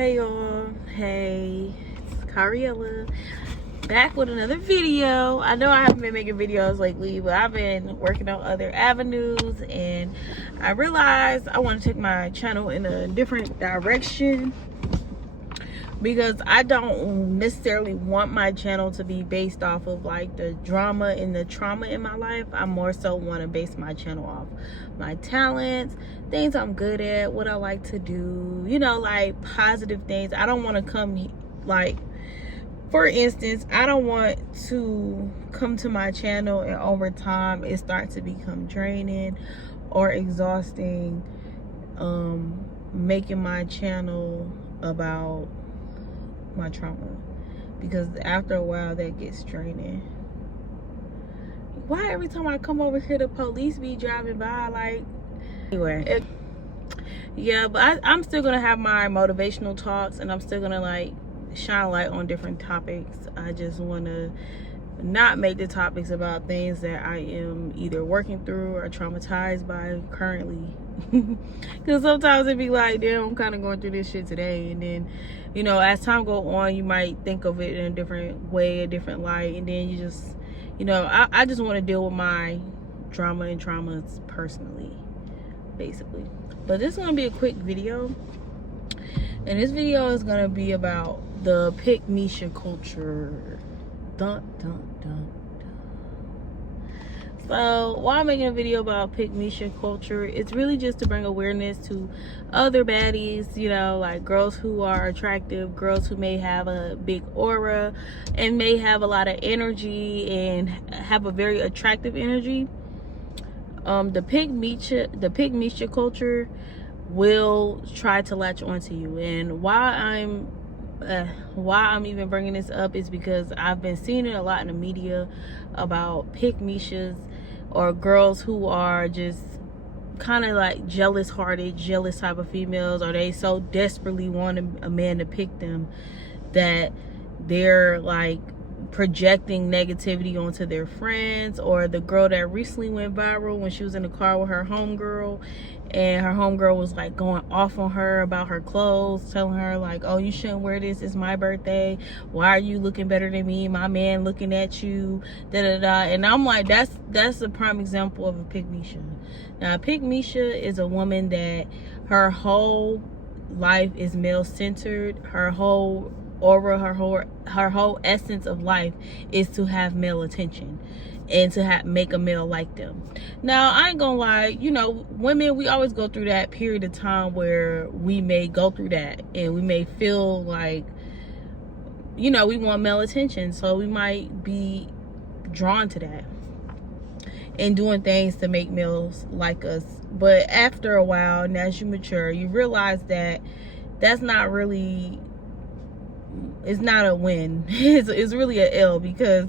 Hey y'all, hey, it's Cariella back with another video. I know I haven't been making videos lately, but I've been working on other avenues, and I realized I want to take my channel in a different direction because I don't necessarily want my channel to be based off of like the drama and the trauma in my life. I more so want to base my channel off my talents, things I'm good at, what I like to do, you know, like positive things. I don't want to come, like, for instance, I don't want to come to my channel and over time it starts to become draining or exhausting, making my channel about my trauma, because after a while that gets draining. Why every time I come over here the police be driving by? Like, anyway, yeah, but I'm still gonna have my motivational talks, and I'm still gonna like shine light on different topics. I just want to not make the topics about things that I am either working through or traumatized by currently. Because sometimes it'd be like, damn, I'm kind of going through this shit today, and then, you know, as time go on, you might think of it in a different way, a different light, and then you just, you know, I just want to deal with my drama and traumas personally, basically. But this is going to be a quick video, and this video is going to be about the pickmesha culture. Dun, dun, dun. So while I'm making a video about pickmesha culture, it's really just to bring awareness to other baddies, you know, like girls who are attractive, girls who may have a big aura and may have a lot of energy and have a very attractive energy. The pickmesha culture will try to latch onto you, and why I'm even bringing this up is because I've been seeing it a lot in the media about pickmeshas, or girls who are just kind of like jealous type of females, or they so desperately want a man to pick them that they're like projecting negativity onto their friends. Or the girl that recently went viral when she was in the car with her homegirl, and her homegirl was like going off on her about her clothes, telling her like, oh, you shouldn't wear this, it's my birthday, why are you looking better than me, my man looking at you, da da da. And I'm like, that's a prime example of a pickmesha. Now, a pickmesha is a woman that her whole life is male centered. Her whole aura, her whole essence of life is to have male attention and to make a male like them. Now, I ain't gonna lie, you know, women, we always go through that period of time where we may go through that, and we may feel like, you know, we want male attention, so we might be drawn to that and doing things to make males like us. But after a while, and as you mature, you realize that that's not really, it's not a win. It's really a L, because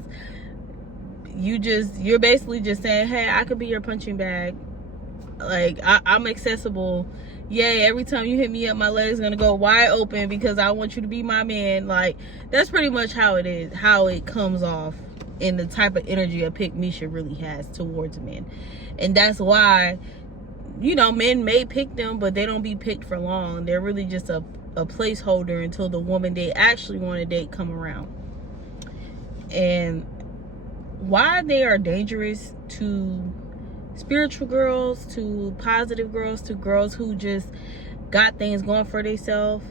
you're basically just saying, hey, I could be your punching bag. Like, I'm accessible. Yay, every time you hit me up, my leg's gonna go wide open because I want you to be my man. Like, that's pretty much how it is, how it comes off in the type of energy a pickmesha really has towards men. And that's why, you know, men may pick them, but they don't be picked for long. They're really just a placeholder until the woman they actually want to date come around. And why they are dangerous to spiritual girls, to positive girls, to girls who just got things going for themselves,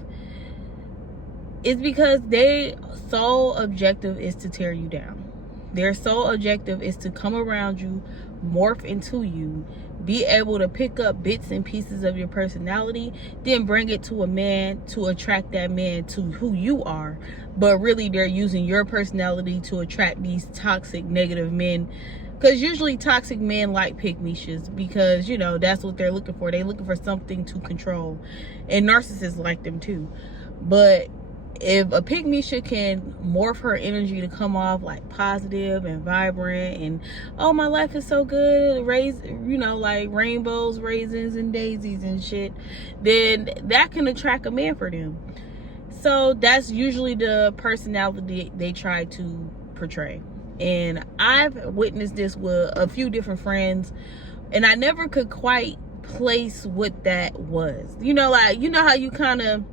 is because their sole objective is to tear you down. Their sole objective is to come around you, morph into you, be able to pick up bits and pieces of your personality, then bring it to a man to attract that man to who you are. But really, they're using your personality to attract these toxic, negative men. Because usually toxic men like pickmeshas, because, you know, that's what they're looking for. They're looking for something to control. And narcissists like them too. But if a pickmesha can morph her energy to come off like positive and vibrant, and, oh, my life is so good, you know, like rainbows, raisins, and daisies and shit, then that can attract a man for them. So that's usually the personality they try to portray. And I've witnessed this with a few different friends, and I never could quite place what that was. You know, like, you know how you kind of,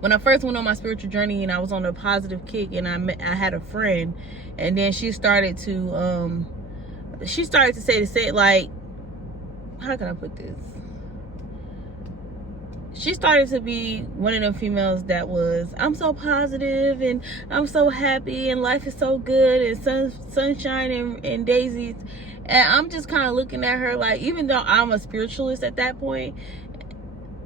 when I first went on my spiritual journey and I was on a positive kick, and I had a friend, and then she started to say like, how can I put this? She started to be one of them females that was, I'm so positive and I'm so happy and life is so good and sunshine and daisies. And I'm just kind of looking at her like, even though I'm a spiritualist at that point,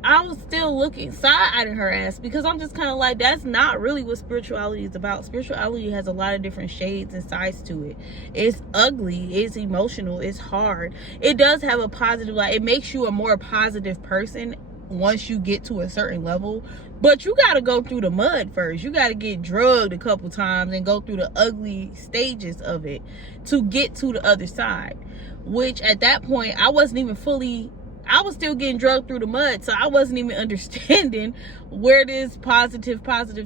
I was still looking side-eyeing her ass, because I'm just kind of like, that's not really what spirituality is about. Spirituality has a lot of different shades and sides to it. It's ugly, it's emotional, it's hard. It does have a positive, like, it makes you a more positive person once you get to a certain level, but you got to go through the mud first. You got to get drugged a couple times and go through the ugly stages of it to get to the other side, which at that point I wasn't even fully, I was still getting drugged through the mud, so I wasn't even understanding where this positive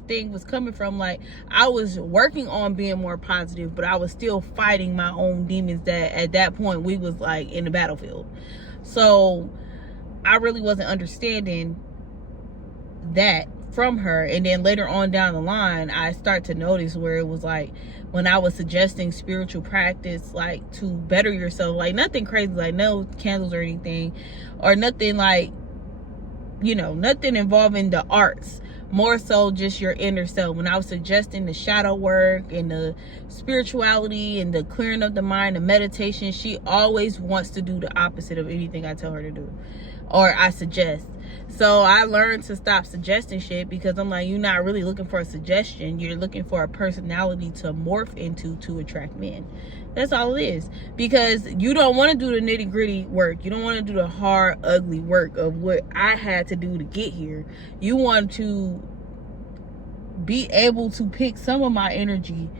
thing was coming from. Like, I was working on being more positive, but I was still fighting my own demons that at that point we was like in the battlefield. So I really wasn't understanding that from her. And then later on down the line, I start to notice where it was like, when I was suggesting spiritual practice, like to better yourself, like nothing crazy, like no candles or anything, or nothing like, you know, nothing involving the arts, more so just your inner self. When I was suggesting the shadow work and the spirituality and the clearing of the mind, the meditation, she always wants to do the opposite of anything I tell her to do or I suggest. So I learned to stop suggesting shit, because I'm like, you're not really looking for a suggestion, you're looking for a personality to morph into to attract men. That's all it is. Because you don't want to do the nitty gritty work. You don't want to do the hard, ugly work of what I had to do to get here. You want to be able to pick some of my energy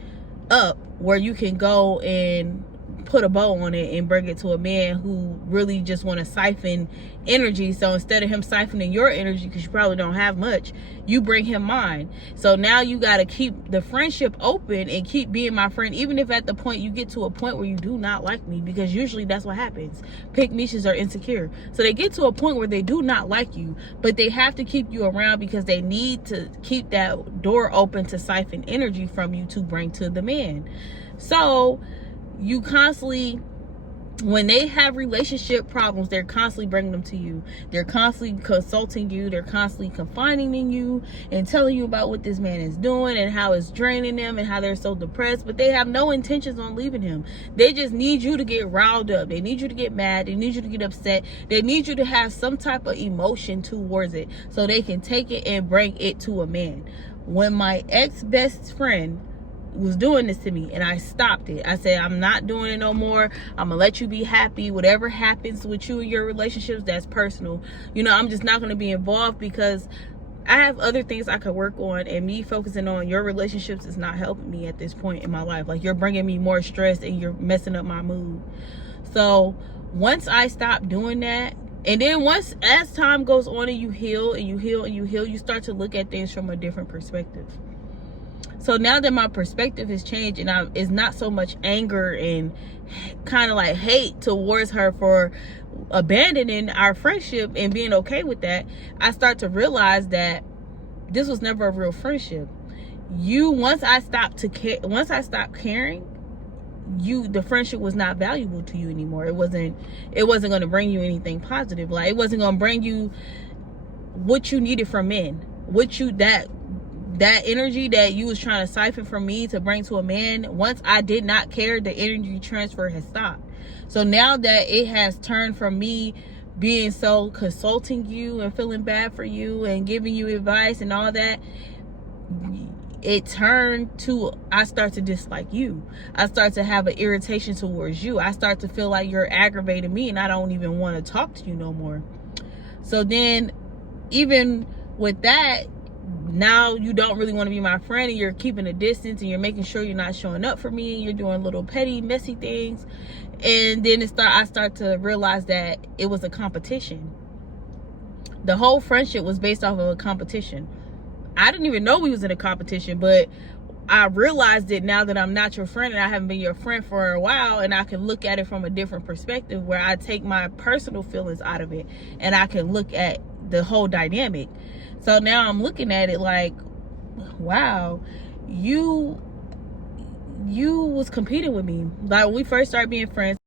up where you can go and put a bow on it and bring it to a man who really just want to siphon energy. So instead of him siphoning your energy, because you probably don't have much, you bring him mine. So now you got to keep the friendship open and keep being my friend, even if at the point you get to a point where you do not like me, because usually that's what happens. Pickmeshas are insecure, so they get to a point where they do not like you, but they have to keep you around because they need to keep that door open to siphon energy from you to bring to the man. So you constantly, when they have relationship problems, they're constantly bringing them to you. They're constantly consulting you. They're constantly confiding in you and telling you about what this man is doing and how it's draining them and how they're so depressed. But they have no intentions on leaving him. They just need you to get riled up. They need you to get mad. They need you to get upset. They need you to have some type of emotion towards it so they can take it and bring it to a man. When my ex-best friend was doing this to me and I stopped it, I said, I'm not doing it no more. I'm gonna let you be happy. Whatever happens with you and your relationships, that's personal. You know, I'm just not gonna be involved because I have other things I could work on, and me focusing on your relationships is not helping me at this point in my life. Like, you're bringing me more stress and you're messing up my mood. So once I stopped doing that, and then once, as time goes on and you heal and you heal and you heal, you start to look at things from a different perspective. So now that my perspective has changed and it's not so much anger and kind of like hate towards her for abandoning our friendship and being okay with that, I start to realize that this was never a real friendship. Once I stopped caring, the friendship was not valuable to you anymore. It wasn't going to bring you anything positive. Like, it wasn't going to bring you what you needed from men, that energy that you was trying to siphon from me to bring to a man. Once I did not care, the energy transfer has stopped. So now that it has turned from me being so consulting you and feeling bad for you and giving you advice and all that, it turned to, I start to dislike you. I start to have an irritation towards you. I start to feel like you're aggravating me and I don't even want to talk to you no more. So then, even with that, now you don't really want to be my friend and you're keeping a distance and you're making sure you're not showing up for me. You're doing little petty, messy things. And then I start to realize that it was a competition. The whole friendship was based off of a competition. I didn't even know we was in a competition, but I realized it now that I'm not your friend and I haven't been your friend for a while, and I can look at it from a different perspective where I take my personal feelings out of it and I can look at the whole dynamic. So now I'm looking at it like, wow, you was competing with me. Like, when we first started being friends,